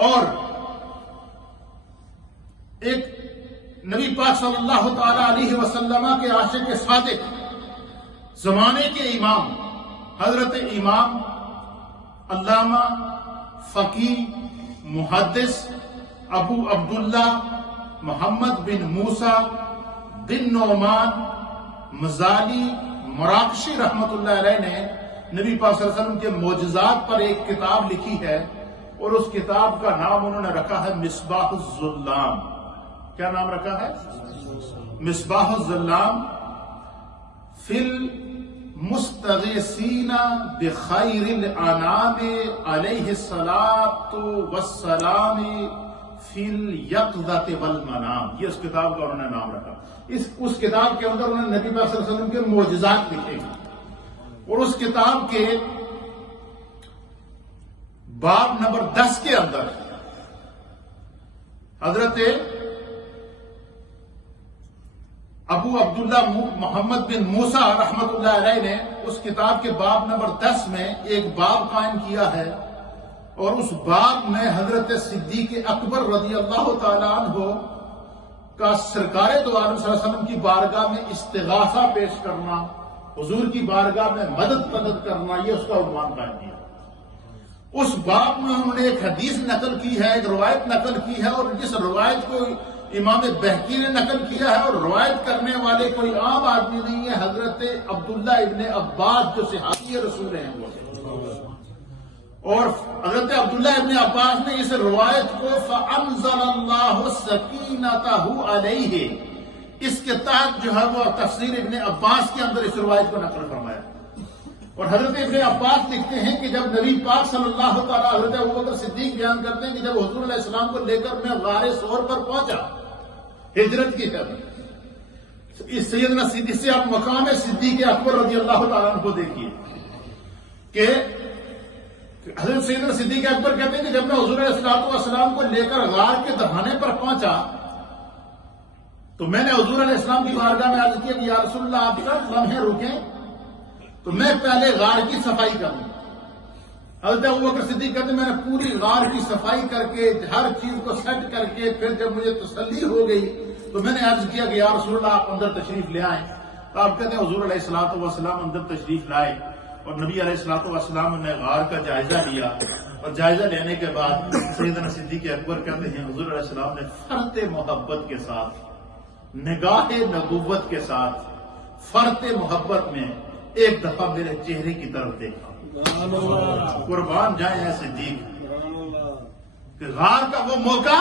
اور ایک نبی پاک صلی اللہ تعالی علیہ وسلم کے عاشق صادق، زمانے کے امام، حضرت امام علامہ فقیہ محدث ابو عبداللہ محمد بن موسیٰ بن نعمان مزالی مراکشی رحمت اللہ علیہ نے نبی پاک صلی اللہ علیہ وسلم کے معجزات پر ایک کتاب لکھی ہے، اور اس کتاب کا نام انہوں نے رکھا ہے مصباح الظلام۔ کیا نام رکھا ہے؟ مصباح الظلام فی المستغیثین بخیر الانام علیہ الصلاۃ والسلام فی الیقظۃ والمنام۔ یہ اس کتاب کا انہوں نے نام رکھا۔ اس کتاب کے اندر انہوں نے نبی پاک صلی اللہ علیہ وسلم کے معجزات لکھے ہیں، اور اس کتاب کے باب نمبر 10 کے اندر حضرت ابو عبداللہ محمد بن موسیٰ رحمت اللہ علیہ نے اس کتاب کے باب نمبر 10 میں ایک باب قائم کیا ہے، اور اس باب میں حضرت صدیق اکبر رضی اللہ تعالیٰ عنہ کا سرکار دو عالم صلی اللہ علیہ وسلم کی بارگاہ میں استغاثہ پیش کرنا، حضور کی بارگاہ میں مدد کرنا، یہ اس کا عنوان قائم کیا۔ اس باب میں انہوں نے ایک حدیث نقل کی ہے، ایک روایت نقل کی ہے، اور جس روایت کو امام بہقی نے نقل کیا ہے، اور روایت کرنے والے کوئی عام آدمی نہیں ہے، حضرت عبداللہ ابن عباس جو صحابی رسول ہیں وہ۔ اور حضرت عبداللہ ابن عباس نے اس روایت کو فَأَنزَلَ اللَّهُ سَكِينَتَهُ عَلَيْهِ، اس کے تحت جو ہے وہ تفسیر ابن عباس کے اندر اس روایت کو نقل فرمایا۔ اور حضرت ابن عباس لکھتے ہیں کہ جب نبی پاک صلی اللہ تعالیٰ، حضرت ابوبکر صدیق بیان کرتے ہیں کہ جب حضور علیہ السلام کو لے کر میں غار ثور پر پہنچا ہجرت کی طرف، اس سیدنا صدیق سے آپ مقام صدیق اکبر رضی اللہ تعالیٰ عنہ کو دیکھیے کہ حضرت سیدنا صدیق اکبر کہتے ہیں کہ جب میں حضور علیہ السلام کو لے کر غار کے دہانے پر پہنچا تو میں نے حضور علیہ السلام کی بارگاہ میں عرض کیا کہ یا رسول اللہ آپ چند لمحے رکیں تو میں پہلے غار کی صفائی کر لوں۔ حضرت ابوبکر صدیق کہتے ہیں میں نے پوری غار کی صفائی کر کے ہر چیز کو سیٹ کر کے پھر جب مجھے تسلی ہو گئی تو میں نے عرض کیا کہ یا رسول اللہ آپ اندر تشریف لے آئیں۔ تو آپ کہتے ہیں حضور علیہ السلام اندر تشریف لائے، اور نبی علیہ السلام نے غار کا جائزہ لیا، اور جائزہ لینے کے بعد سیدنا صدیق اکبر کہتے ہیں حضور علیہ السلام نے فرط محبت کے ساتھ، نگاہ نبوت کے ساتھ، فرط محبت میں ایک دفعہ میرے چہرے کی طرف دیکھا۔ قربان جائیں اے صدیق، کہ غار کا وہ موقع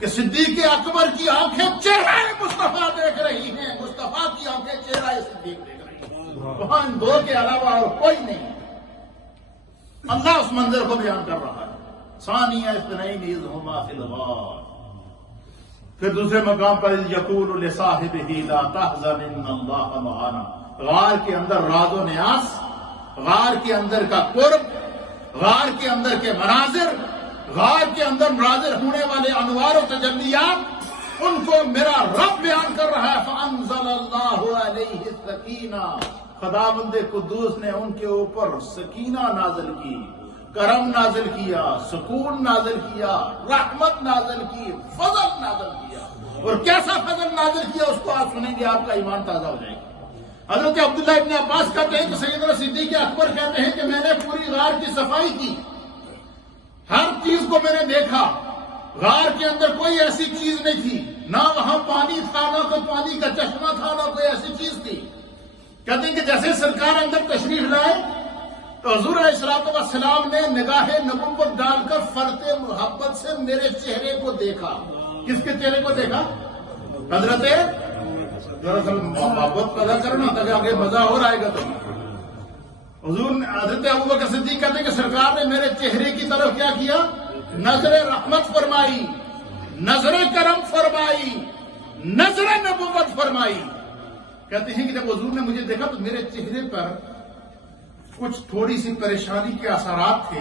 کہ صدیق اکبر کی آنکھیں چہرہ مصطفیٰ دیکھ رہی ہیں، مصطفیٰ کی آنکھیں چہرہ صدیق دیکھ رہی ہیں، وہاں ان دو کے علاوہ اور کوئی نہیں۔ اللہ اس منظر کو بیان کر رہا ہے، ثانیہ اثنین اذ ہما فی الغار۔ پھر دوسرے مقام پر یقول لصاحبہ لا تحزن ان اللہ معنا۔ غار کے اندر راز و نیاز، غار کے اندر کا قرب، غار کے اندر کے مناظر، غار کے اندر مناظر ہونے والے انوار و تجلیات، ان کو میرا رب بیان کر رہا ہے۔ فَأَنزَلَ اللَّهُ عَلَيْهِ السَّكِينَةَ، خداوند قدوس نے ان کے اوپر سکینہ نازل کی، کرم نازل کیا، سکون نازل کیا، رحمت نازل کی، فضل نازل کیا۔ اور کیسا فضل نازل کیا اس کو آپ سنیں گے، آپ کا ایمان تازہ ہو جائے گا۔ حضرت عبداللہ ابن عباس کہتے ہیں کہ سیدنا صدیق اکبر کہتے ہیں کہ میں نے پوری غار کی صفائی کی، ہر چیز کو میں نے دیکھا، غار کے اندر کوئی ایسی چیز نہیں تھی، نہ وہاں پانی تھا، نہ کوئی پانی کا چشمہ تھا، نہ کوئی ایسی چیز تھی۔ کہتے ہیں کہ جیسے سرکار اندر تشریف لائے تو حضور علیہ السلام نے نگاہ نبوت ڈال کر فرط محبت سے میرے چہرے کو دیکھا۔ کس کے چہرے کو دیکھا؟ حضرت محبت پیدا کرنا تاکہ آگے مزہ اور آئے گا۔ تو حضور نے حضرت ابوبکر صدیق کہتے ہیں کہ سرکار نے میرے چہرے کی طرف کیا کیا؟ نظر رحمت فرمائی، نظر کرم فرمائی، نظر نبوت فرمائی۔ کہتے ہیں کہ جب حضور نے مجھے دیکھا تو میرے چہرے پر کچھ تھوڑی سی پریشانی کے اثرات تھے،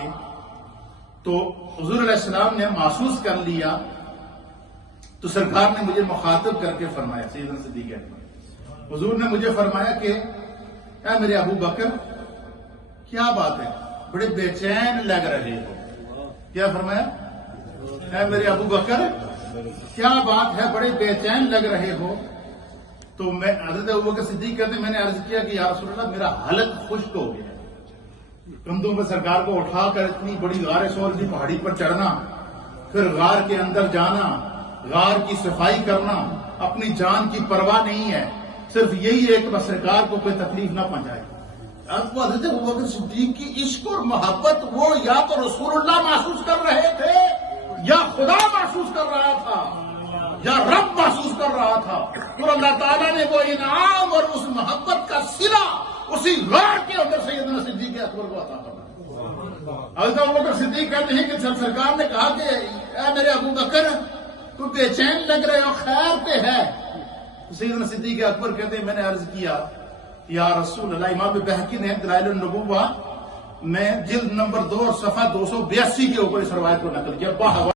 تو حضور علیہ السلام نے محسوس کر لیا، تو سرکار نے مجھے مخاطب کر کے فرمایا، سیدنا صدیق اکبر حضور نے مجھے فرمایا کہ اے میرے ابو بکر، کیا بات ہے، بڑے بے چین لگ رہے ہو، کیا فرمایا؟ اے میرے ابو بکر کیا بات ہے، بڑے بے چین لگ رہے ہو؟ تو میں حضرت ابو بکر صدیق کہتے میں نے عرض کیا کہ یا رسول اللہ میرا حلق خشک ہو گیا، کندھوں میں سرکار کو اٹھا کر اتنی بڑی غار سور کی پہاڑی پر چڑھنا، پھر غار کے اندر جانا، غار کی صفائی کرنا، اپنی جان کی پرواہ نہیں ہے، صرف یہی ہے کہ بس سرکار کو کوئی تکلیف نہ پہنچائے۔ اب حضرت ابوبکر صدیق کی عشق اور محبت وہ یا تو رسول اللہ محسوس کر رہے تھے یا خدا محسوس کر رہا تھا یا رب محسوس کر رہا تھا، اور اللہ تعالیٰ نے وہ انعام اور اس محبت کا صلہ اسی غار کے اندر سیدنا صدیق اکبر کو عطا کرنا۔ حضرت ابوبکر صدیق کہتے ہیں کہ سرکار نے کہا کہ اے میرے ابو بکر تو بے چین لگ رہے ہو، خیر پہ ہے؟ سیدنا صدیق اکبر کہتے ہیں میں نے عرض کیا یا رسول اللہ، امام بہقی نے دلائل النبوہ میں جلد نمبر 2 اور صفحہ 282 کے اوپر اس روایت کو نقل کیا۔